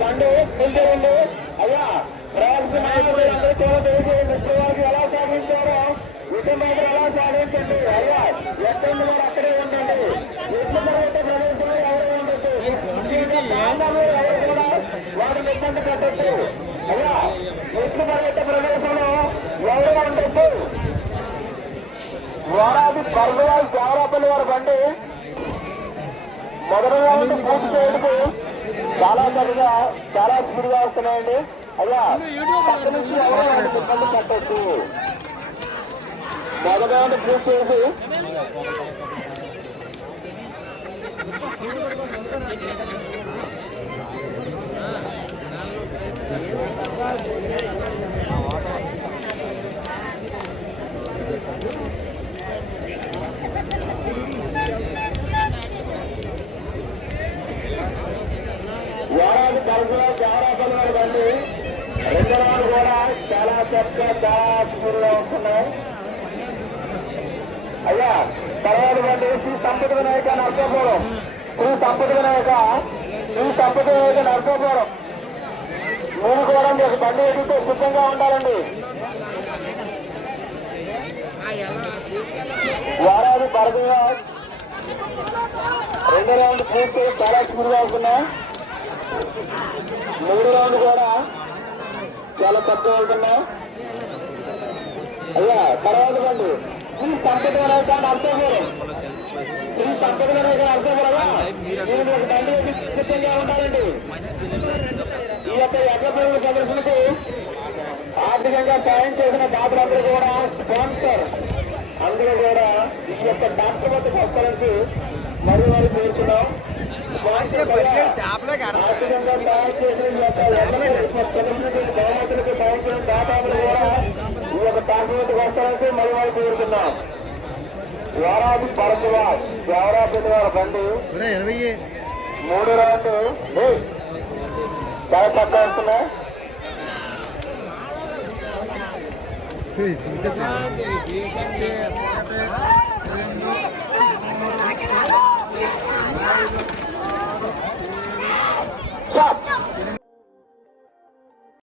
బండి కుందేళ్ళు అయ్యా రాజు నాయకుడు అందరూ కూడా తెలియజేయండి. వచ్చేవారికి ఎలా సాధించారో విషయంలో ఎలా సాధించండి. అయ్యా ఎక్కడ వారు అక్కడే ఉండండి. ఎట్లు మరొక ప్రదేశంలో ఎవరు ఉండొచ్చు. ఎవరు కూడా వారిని ఇబ్బంది పెట్టచ్చు. అయ్యా ఎట్లు మరొక ప్రదేశంలో ఎవరు ఉండొచ్చు. వారాది పర్వాలు దేవరాపల్లి వారి బండి మొదటి రౌండ్ పూర్తి చేయడానికి చాలా చక్కగా చాలా స్పీడ్ గా వస్తున్నాయండి. అయ్యా పక్క నుంచి ఎవరు ఇబ్బంది పెట్టచ్చు. మొదటి రౌండ్ పూర్తి చేసి వారాది పరుగులో దేవరాపల్లి వారి బండి రెండు రౌండ్ కూడా చాలా చక్కగా చాలా స్పీడ్లో వస్తున్నాయి. అయ్యా తర్వాత బండి శ్రీ సంపద వినాయక నరసాపురం శ్రీ సంపద వినాయక నరసాపురం మీరు కూడా మీకు బండి ఎదుగుతూ సిద్ధంగా ఉండాలండి. వారాది పరుగులో రెండు రౌండ్ పూర్తి చాలా స్పీడ్గా వస్తున్నాయి. మూడు రౌండ్ కూడా చాలా తక్కువ వెళ్తున్నాయి. అయ్యా తర్వాత బండి శ్రీ సంపద వినాయక నరసాపురం మీరు మీకు బండి సిద్ధంగా ఉండాలండి. ఈ యొక్క ఎడ్లపల్లి ప్రదర్శనకు ఆర్థికంగా సాయం చేసిన దాతలందరూ కూడా స్పాన్సర్ అందరూ కూడా ఈ యొక్క డాక్టర్ వద్దకు వస్తారని మరీ కోరుతున్నాం. ఆర్థికంగా సాయం చేసిన బహుమతులకు సాయం చేసిన దాతలు కూడా ఈ యొక్క డాక్టర్ వద్దకు వస్తారని మరీ కోరుతున్నాం. వారాది పరశువా దేవరాపల్లి వారి బండి మూడు రౌండ్ చాలా చక్కగా వస్తున్నాయి.